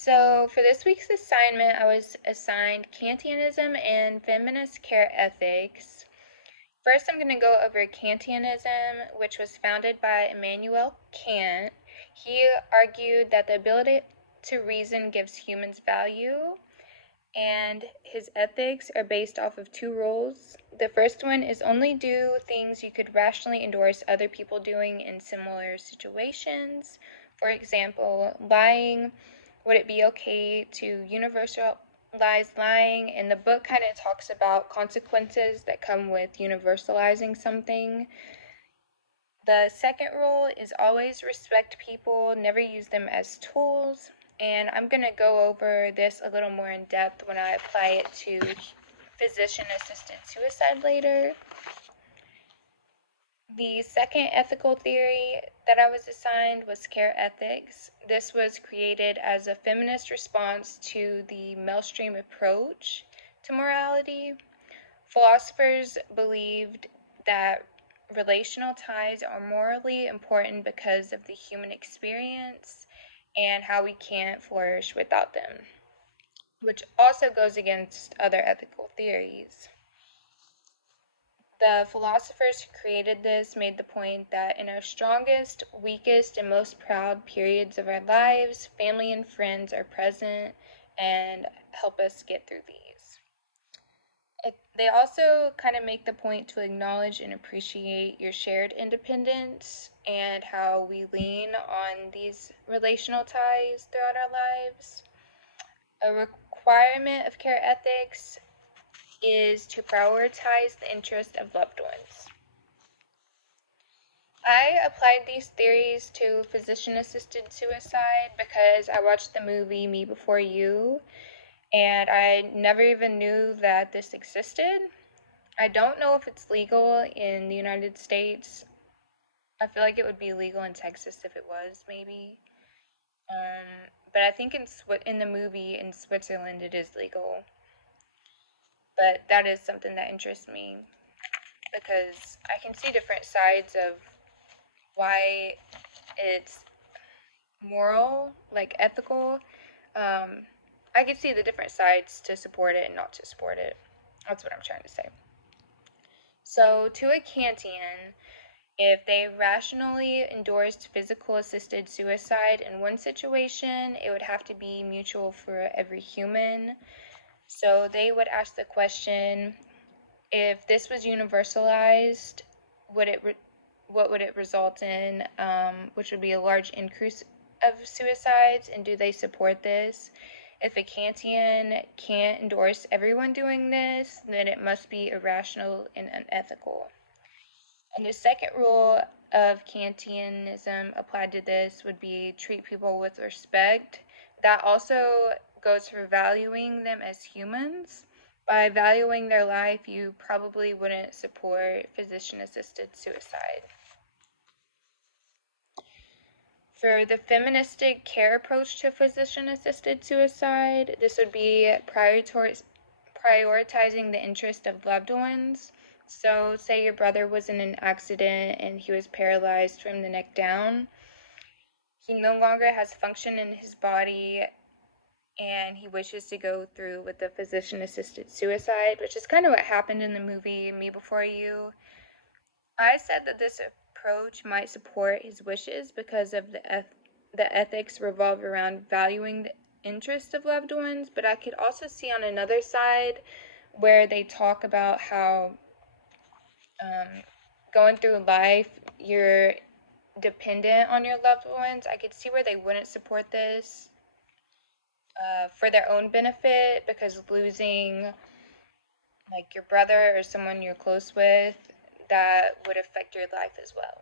So, for this week's assignment, I was assigned Kantianism and feminist care ethics. First, I'm going to go over Kantianism, which was founded by Immanuel Kant. He argued that the ability to reason gives humans value, and his ethics are based off of two rules. The first one is only do things you could rationally endorse other people doing in similar situations. For example, lying. Would it be okay to universalize lying? And the book kind of talks about consequences that come with universalizing something. The second rule is always respect people, never use them as tools. And I'm going to go over this a little more in depth when I apply it to physician assisted suicide later. The second ethical theory that I was assigned was care ethics. This was created as a feminist response to the mainstream approach to morality. Philosophers believed that relational ties are morally important because of the human experience and how we can't flourish without them, which also goes against other ethical theories. The philosophers who created this made the point that in our strongest, weakest, and most proud periods of our lives, family and friends are present and help us get through these. They also kind of make the point to acknowledge and appreciate your shared independence and how we lean on these relational ties throughout our lives. A requirement of care ethics is to prioritize the interest of loved ones. I applied these theories to physician-assisted suicide because I watched the movie Me Before You, and I never even knew that this existed. I don't know if it's legal in the United States. I feel like it would be legal in Texas if it was, maybe. But I think in the movie in Switzerland it is legal. But that is something that interests me because I can see different sides of why it's moral, like ethical. I can see the different sides to support it and not to support it. That's what I'm trying to say. So, to a Kantian, if they rationally endorsed physical assisted suicide in one situation, it would have to be mutual for every human. So, they would ask the question, if this was universalized, what would it result in, which would be a large increase of suicides, and do they support this? If a Kantian can't endorse everyone doing this, then it must be irrational and unethical. And the second rule of Kantianism applied to this would be treat people with respect. That also goes for valuing them as humans. By valuing their life, you probably wouldn't support physician-assisted suicide. For the feministic care approach to physician-assisted suicide, this would be prioritizing the interest of loved ones. So, say your brother was in an accident and he was paralyzed from the neck down. He no longer has function in his body and he wishes to go through with the physician-assisted suicide, which is kind of what happened in the movie Me Before You. I said that this approach might support his wishes because of the ethics revolve around valuing the interests of loved ones, but I could also see on another side where they talk about how going through life you're dependent on your loved ones. I could see where they wouldn't support this for their own benefit because losing like your brother or someone you're close with, that would affect your life as well.